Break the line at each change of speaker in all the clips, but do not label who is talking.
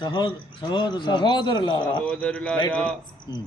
సహోదరు సహోదరు
సహోదరులారా
సహోదరులారా.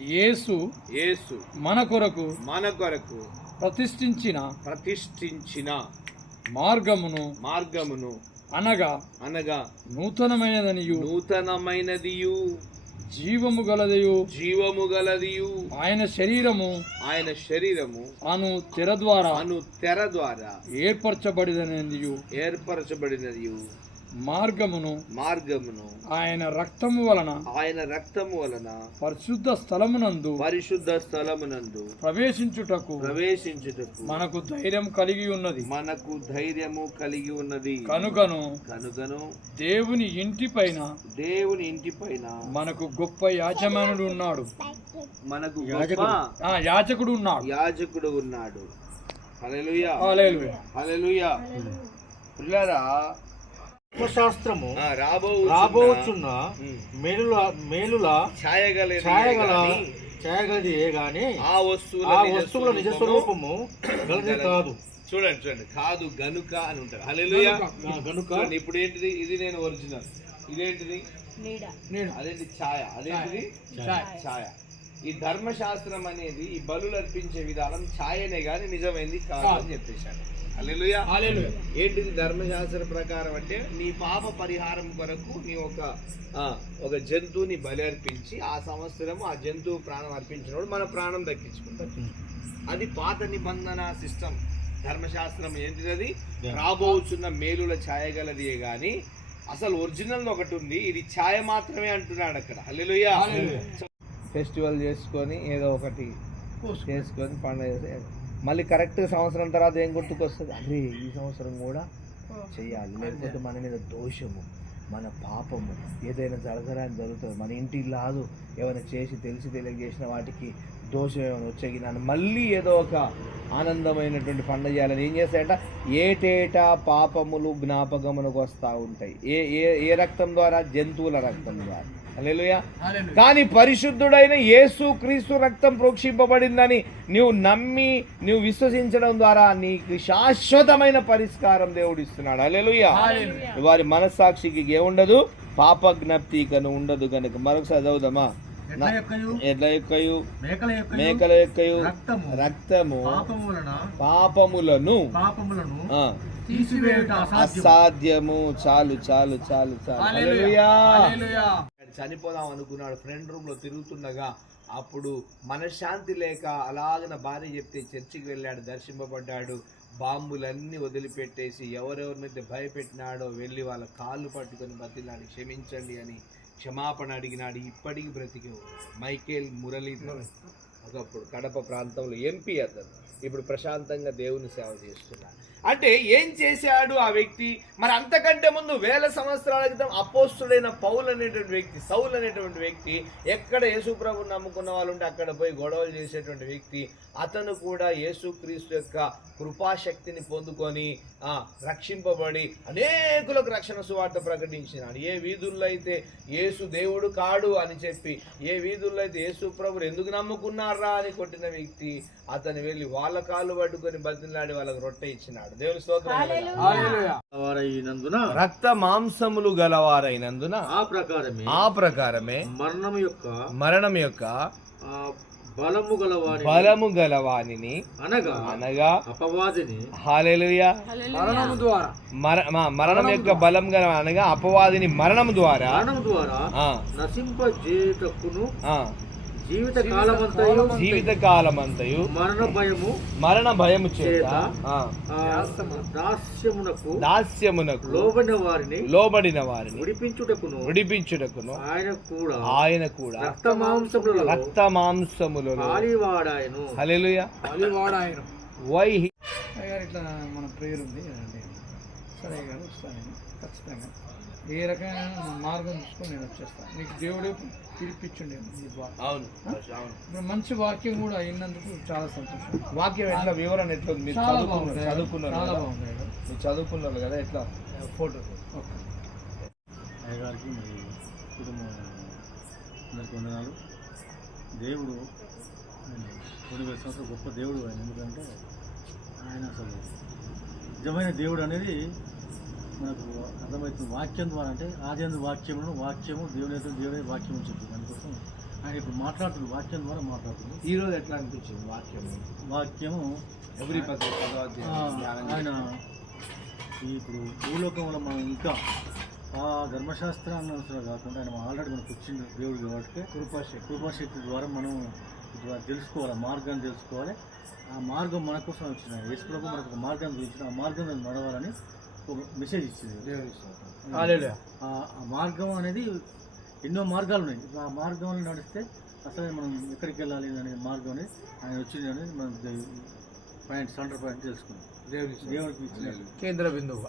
యేసు
యేసు
మన కొరకు
మన కొరకు
ప్రతిష్ఠించిన
ప్రతిష్ఠించిన
మార్గమును
మార్గమును
అనగా
అనగా
నూతనమైనదనియు.
నూతనమైనదియు.
జీవము గలదయు.
జీవము గలదియు.
ఆయన శరీరము
ఆయన శరీరము
అను తెర ద్వారా
అను తెర ద్వారా
ఏర్పరచబడినదియు.
ఏర్పరచబడినది
మార్గమును
మార్గమును
ఆయన రక్తము వలన
ఆయన రక్తము వలన
పరిశుద్ధ స్థలమునందు
పరిశుద్ధ స్థలమునందు
ప్రవేశించుటకు
ప్రవేశించుటకు
మనకు ధైర్యం కలిగి ఉన్నది.
మనకు ధైర్యము కలిగి ఉన్నది.
కనుకను
కనుగను
దేవుని ఇంటి పైన
దేవుని ఇంటి పైన
మనకు గొప్ప యాజమానుడు ఉన్నాడు.
మనకు గొప్ప
ఆ యాజకుడు ఉన్నాడు.
యాజకుడు ఉన్నాడు. హల్లెలూయా.
హల్లెలూయా.
హల్లెలూయా. పిల్లరా
శాస్త్రము
ఆ, రాబో
రాబోచున్న మేలుల మేలుల
ఛాయగల
ఛాయగల ఛాయగలది ఏ గాని
ఆ వస్తువుల
ఆ వస్తువుల నిజ
స్వరూపము
గలది కాదు.
చూడండి చూడండి. కాదు గనుక అని ఉంటారు. హల్లెలూయా.
గనుక
ఇప్పుడు ఏంటిది? ఇది నేను ఒరిజినల్. ఇదేంటిది?
నీడ.
అదేంటి? ఛాయ. అదేంటిది? ఛాయ. ఈ ధర్మశాస్త్రం అనేది ఈ బలులు అర్పించే విధానం ఛాయనే గాని నిజమైంది కాదు అని చెప్పేశాడు ఏంటిది ధర్మశాస్త్ర ప్రకారం అంటే నీ పాప పరిహారం కొరకు నీ ఒక ఒక జంతువుని బలి అర్పించి ఆ సంవత్సరం ఆ జంతువు ప్రాణం అర్పించినప్పుడు మన ప్రాణం దక్కించుకుంటాం. అది పాత నిబంధన సిస్టమ్. ధర్మశాస్త్రం ఏంటిది అది? రాబోచున్న మేలుల ఛాయగలదియే గాని అసలు ఒరిజినల్ ఒకటి ఉంది. ఇది ఛాయ మాత్రమే అంటున్నాడు అక్కడ. హల్లెలూయా. ఫెస్టివల్ చేసుకొని ఏదో ఒకటి చేసుకొని పండుగ మళ్ళీ కరెక్ట్ సంవత్సరం తర్వాత ఏం గుర్తుకొస్తుంది? అరే ఈ సంవత్సరం కూడా చెయ్యాలి. లేకపోతే మన మీద దోషము మన పాపము ఏదైనా జరగరాని జరుగుతుంది. మన ఇంటి లాదు ఏమైనా చేసి తెలిసి తెలియజేసిన వాటికి దోషం ఏమైనా వచ్చేగినాను మళ్ళీ ఏదో ఒక ఆనందమైనటువంటి పండుగ చేయాలని ఏం చేస్తాయంట? ఏటేటా పాపములు జ్ఞాపకమునకు వస్తూ ఉంటాయి. ఏ ఏ ఏ రక్తం ద్వారా? జంతువుల రక్తం ద్వారా. హల్లెలూయా. కానీ పరిశుద్ధుడైన యేసు క్రీస్తు రక్తం ప్రోక్షింపబడిందని నీవు నమ్మి నీవు విశ్వసించడం ద్వారా నీకు శాశ్వతమైన పరిష్కారం దేవుడు ఇస్తున్నాడు. హల్లెలూయా. వారి మనస్సాక్షికి ఏముండదు? పాప జ్ఞప్తికను ఉండదు కనుక మరొకసారి చదువుదామా?
ఎడ్ల యొక్కయు? మేకల యొక్కయు?
యొక్కయు.
రక్తము.
పాపములను?
పాపములను.
అసాధ్యము. చాలు చాలు చాలు చాలు. హల్లెలూయా. చనిపోదాం అనుకున్నాడు. ఫ్రెండ్ రూమ్లో తిరుగుతుండగా అప్పుడు మనశ్శాంతి లేక అలాగన భార్య చెప్తే చర్చికి వెళ్ళాడు. దర్శింపబడ్డాడు. బాంబులన్నీ వదిలిపెట్టేసి ఎవరెవరినైతే భయపెట్టినాడో వెళ్ళి వాళ్ళ కాళ్ళు పట్టుకొని బతిలాడు క్షమించండి అని క్షమాపణ అడిగినాడు ఇప్పటికి బ్రతికే మైకేల్ మురళీధర్. ఒకప్పుడు కడప ప్రాంతంలో ఎంపీ అతను. ఇప్పుడు ప్రశాంతంగా దేవుని సేవ చేస్తున్నాడు. అంటే ఏం చేశాడు ఆ వ్యక్తి? మరి అంతకంటే ముందు వేల సంవత్సరాల క్రితం అపోస్తుడైన పౌల్ అనేటువంటి వ్యక్తి సౌల్ అనేటువంటి వ్యక్తి ఎక్కడ యేసుప్రభుని నమ్ముకున్న వాళ్ళు ఉంటే అక్కడ పోయి గొడవలు చేసేటువంటి వ్యక్తి అతను కూడా యేసుక్రీస్తు యొక్క కృపాశక్తిని పొందుకొని రక్షింపబడి అనేకులకు రక్షణ సువార్త ప్రకటించినాడు. ఏ వీధుల్లో అయితే యేసు దేవుడు కాడు అని చెప్పి ఏ వీధుల్లో అయితే యేసు ప్రభులు ఎందుకు నమ్ముకున్నారా అని కొట్టిన వ్యక్తి అతను వెళ్ళి వాళ్ళ కాళ్ళు పట్టుకొని బతిలాడి వాళ్ళకి రొట్టె ఇచ్చినాడు. దేవుని స్తోత్రం రక్త మాంసములు గలవారైనందున
ఆ ప్రకారమే
ఆ ప్రకారమే
మరణం యొక్క
మరణం యొక్క
బలము గలవారి
బలము గలవానిని
అనగా
అనగా
అపవాదిని
హాలేలుయా
మరణము ద్వారా.
మరణం యొక్క బలం గల అనగా అపవాదిని మరణం ద్వారా
మరణం ద్వారా
ఆ,
జీవిత కాలమంతయు
జీవిత కాలమంతయు
మరణ భయము
మరణ భయము చేత
దాస్యమునకు
దాస్యమునకు
లోబడిన వారిని
లోబడిన వారిని
విడిపించుటకును.
విడిపించుటకును.
ఆయన కూడా
ఆయన కూడా
రక్త మాంసములలో
రక్త మాంసములలో
పాలివాడాయను
హల్లెలూయా
వాడాయన
వై
ఇట్లా మన ప్రేయర్ ఉంది. సరే గారు వస్తాను నేను ఖచ్చితంగా. ఏ రకమైన మార్గం చూసుకొని నేను వచ్చేస్తాను నీకు దేవుడే పిలిపించుండే
అవును
మంచి వాక్యం కూడా అయినందుకు చాలా సంతోషం.
వాక్యం ఎట్లా వివరణ ఎట్లా ఉంది? మీరు చదువుకున్నారు చదువుకున్నారు
చాలా
కదా?
బాగుంది.
మీరు చదువుకున్నారు కదా? ఎట్లా? ఫోటో.
ఓకే.
అయ్యగారికి మరి కుటుంబం అందరికి వందనాలు. దేవుడు ఆయన కొన్ని వేల సంవత్సరాలు గొప్ప దేవుడు ఆయన. ఎందుకంటే ఆయన అసలు నిజమైన దేవుడు అనేది మనకు అర్థమవుతుంది. వాక్యం ద్వారా అంటే ఆది అందు వాక్యమును వాక్యము దేవుని దేవుని వాక్యం అని చెప్తుంది దానికోసం ఆయన ఇప్పుడు మాట్లాడుతుంది వాక్యం ద్వారా మాట్లాడుతుంది
ఈ రోజు ఎట్లా అనిపించింది వాక్యం
వాక్యము
ఎవరి
ఆయన ఇప్పుడు భూలోకంలో మనం ఇంకా ఆ ధర్మశాస్త్రాన్ని అవసరం కాకుండా ఆయన ఆల్రెడీ మనకు వచ్చింది దేవుడు కాబట్టి కృపాశక్తి. కృపాశక్తి ద్వారా మనం తెలుసుకోవాలి ఆ మార్గాన్ని తెలుసుకోవాలి. ఆ మార్గం మన కోసం వచ్చిన యేసు ప్రభు మనకు ఒక మార్గాన్ని చూపించిన. ఆ మార్గంలో నడవాలని ఒక మెసేజ్ ఇచ్చింది. మార్గం అనేది ఎన్నో మార్గాలు ఉన్నాయి. ఆ మార్గంలో నడిస్తే అసలు మనం ఎక్కడికి వెళ్ళాలి అనే మార్గం అనేది ఆయన వచ్చింది అనేది మనం పాయింట్ సెంటర్ పాయింట్ తెలుసుకున్నాం. ఇచ్చిన
కేంద్ర బిందువు.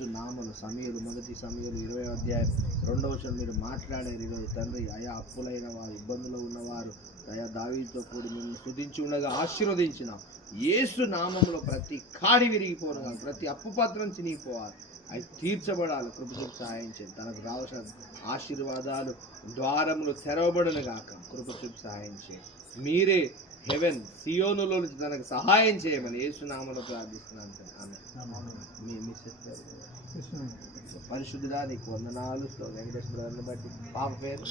నామలు సమీరు మొదటి సమయలు ఇరవై అధ్యాయం రెండవ వచనం. మీరు మాట్లాడారు ఈరోజు తండ్రి అయా అప్పులైన వారు ఇబ్బందులు ఉన్నవారు అయా దావీతో కూడి మేము స్థుతించి ఉండగా ఆశీర్వదించిన ఏసు నామంలో ప్రతి కాడి విరిగిపోనగా ప్రతి అప్పు పత్రం చినిగిపోవాలి. అవి తీర్చబడాలి కృపచూపు సహాయం చేయండి. తనకు రావాల్సిన ఆశీర్వాదాలు ద్వారములు తెరవబడను గాక కృపచూపు సహాయం చేయండి. మీరే హెవెన్ సియోనులో నుంచి తనకు సహాయం చేయమని యేసు నామంలో ప్రార్థిస్తున్నాను. ఆమె మీ. పరిశుద్ధుడా నీకు వందనాలు వెంకటేశ్వరాన్ని బట్టి పాప పేరు.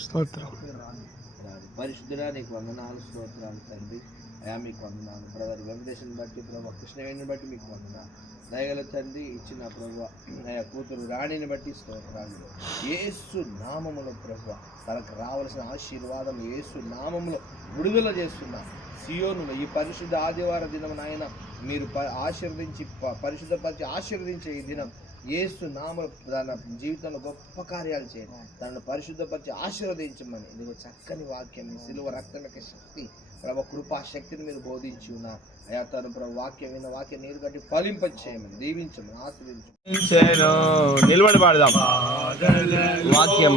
పరిశుద్ధుడా నీకు వందనాలు స్తోత్రాలు తండ్రి అయా మీకు వందనాలు. బ్రదర్ వెంకటేశ్వరుని బట్టి ప్రభు కృష్ణవేణిని బట్టి మీకు వందనాలు. దయగల తండ్రి ఇచ్చిన ప్రభు అయా కూతురు రాణిని బట్టి స్తోత్రాలు. ఏసు నామములో ప్రభు తనకు రావాల్సిన ఆశీర్వాదం ఏసు నామములో విడుదల చేస్తున్నా. సియోనులో ఈ పరిశుద్ధ ఆదివార దినం నాయన మీరు ప- ఆశీర్వదించి పరిశుద్ధపరిచి ఆశీర్వదించే ఈ దినం ఏసు నామ తన జీవితంలో గొప్ప కార్యాలు చేయండి. తనను పరిశుద్ధపరిచి ఆశీర్వదించమని. ఇదిగో చక్కని వాక్యం సిలువ రక్తం యొక్క శక్తి. ప్రభు కృపా శక్తిని మీరు బోధించి ఉన్నా అయా తను ప్రభు వాక్యం విన్న వాక్యం నీరు కట్టి ఫలింప చేయమని దీవించమని ఆశీర్వించమని
నిలబడి పాడదాం. వాక్యం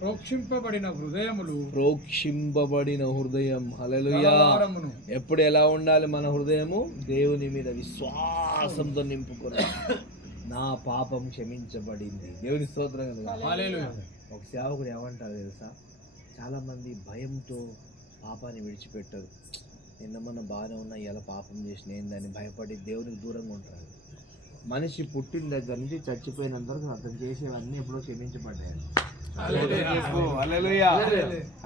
ప్రోక్షింపబడిన హృదయములు
ప్రోక్షింపబడిన హృదయం. హల్లెలూయా.
కలవారమును
ఎప్పుడు ఎలా ఉండాలి మన హృదయము? దేవుని మీద విశ్వాసంతో నింపుకున్న నా పాపం క్షమించబడింది. దేవుని స్తోత్రం. ఒక సేవకుడు ఏమంటారు తెలుసా? చాలా మంది భయంతో పాపాన్ని విడిచిపెట్టరు. నిన్న మొన్న బాగానే ఉన్నా ఇలా పాపం చేసిన ఏందని భయపడి దేవునికి దూరంగా ఉంటారు. మనిషి పుట్టిన దగ్గర నుంచి చచ్చిపోయినంత వరకు అతను చేసేవన్నీ ఎప్పుడో క్షమించబడ్డాయి.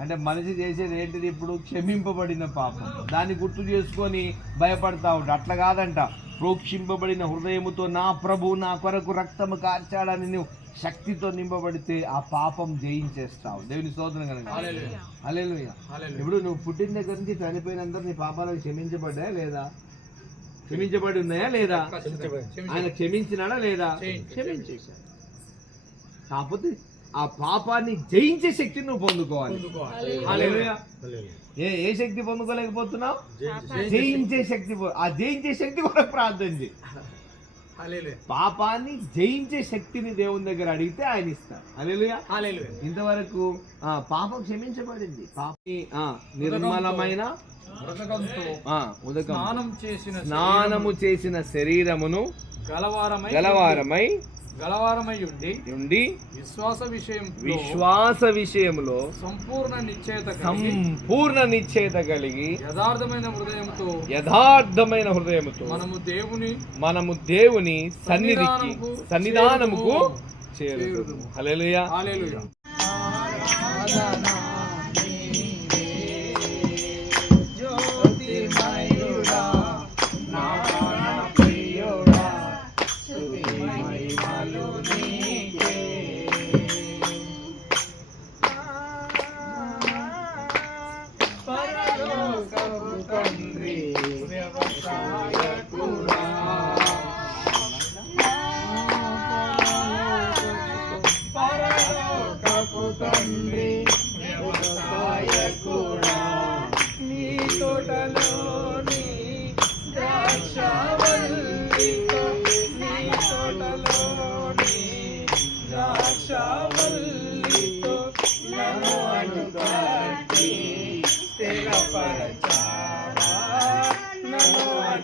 అంటే మనిషి చేసేది ఏంటిది? ఇప్పుడు క్షమింపబడిన పాపం. దాన్ని గుర్తు చేసుకొని భయపడతా ఉంటా అట్లా కాదంట. ప్రోక్షింపబడిన హృదయముతో నా ప్రభు నా కొరకు రక్తము కార్చాడని నువ్వు శక్తితో నింపబడితే ఆ పాపం జయించేస్తావు. దేవుని స్తోత్రం కనుక. హల్లెలూయా. ఇప్పుడు నువ్వు పుట్టిన దగ్గర నుంచి చనిపోయినంత నీ పాపాలు క్షమించబడ్డాయా లేదా? క్షమించబడి ఉన్నాయా లేదా? ఆయన క్షమించినాడా లేదా? క్షమించేశాడు. కాకపోతే ఆ పాపాన్ని జయించే శక్తిని నువ్వు పొందుకోవాలి. ఏ ఏ శక్తి పొందుకోలేకపోతున్నావు? జయించే శక్తి ఆ జయించే శక్తి కూడా ప్రార్థన చేయి. పాపాన్ని జయించే శక్తిని దేవుని దగ్గర అడిగితే ఆయన ఇస్తారు. ఇంతవరకు ఆ, పాపం క్షమించబడింది. పాపి నిర్మలమైన
స్నానం చేసిన
స్నానము చేసిన శరీరమును
గలవారమై
గలవారమై
గలవారమై ఉండి
ఉండి
విశ్వాస విషయం
విశ్వాస విషయములో
సంపూర్ణ నిశ్చయత కలిగి
సంపూర్ణ నిశ్చయత కలిగి
యథార్థమైన హృదయంతో
యథార్థమైన హృదయముతో
మనము దేవుని
మనము దేవుని సన్నిధికి
సన్నిధానముకు
చేరుదు
చేరుదుము.
హల్లెలూయా.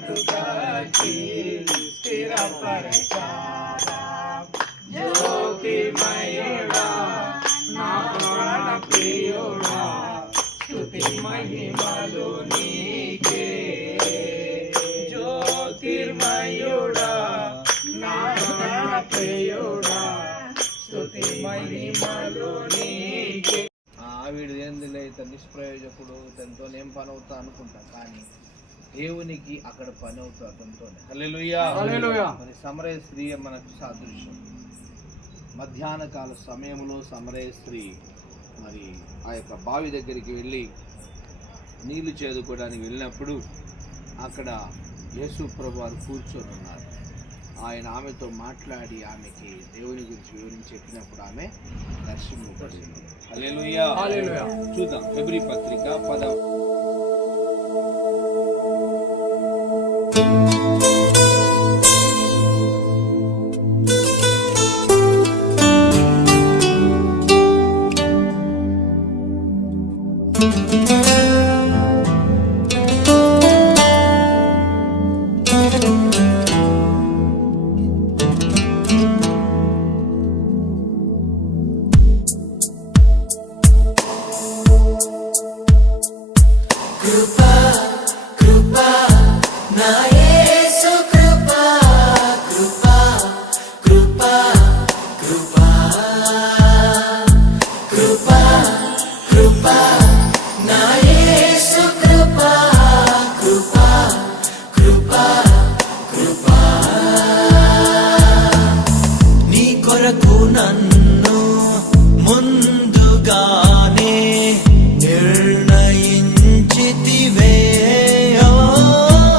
హల్లెలూయా.
జ్యోతిర్మయ
ప్రియుడా స్తుతి మహిమలు నీకే
ఆ వీడు ఏందిలే ఇతను నిష్ప్రయోజకుడు ఇతనితో నేను పని అవుతా అనుకుంటా కానీ దేవునికి అక్కడ పని అవుతా అతనితోనే హల్లెలూయా.
హల్లెలూయా.
మరి సమరయ స్త్రీ మనకు సాదృశ్యం. మధ్యాహ్న కాల సమయంలో సమరయ స్త్రీ మరి ఆ యొక్క బావి దగ్గరికి వెళ్ళి నీళ్ళు చేదుకోవడానికి వెళ్ళినప్పుడు అక్కడ యేసు ప్రభు వారు కూర్చొని ఉన్నారు. ఆయన ఆమెతో మాట్లాడి ఆమెకి దేవుని గురించి వివరించి చెప్పినప్పుడు ఆమె
హల్లెలూయా.
చూద్దాం. ఫిబ్రి పత్రిక పద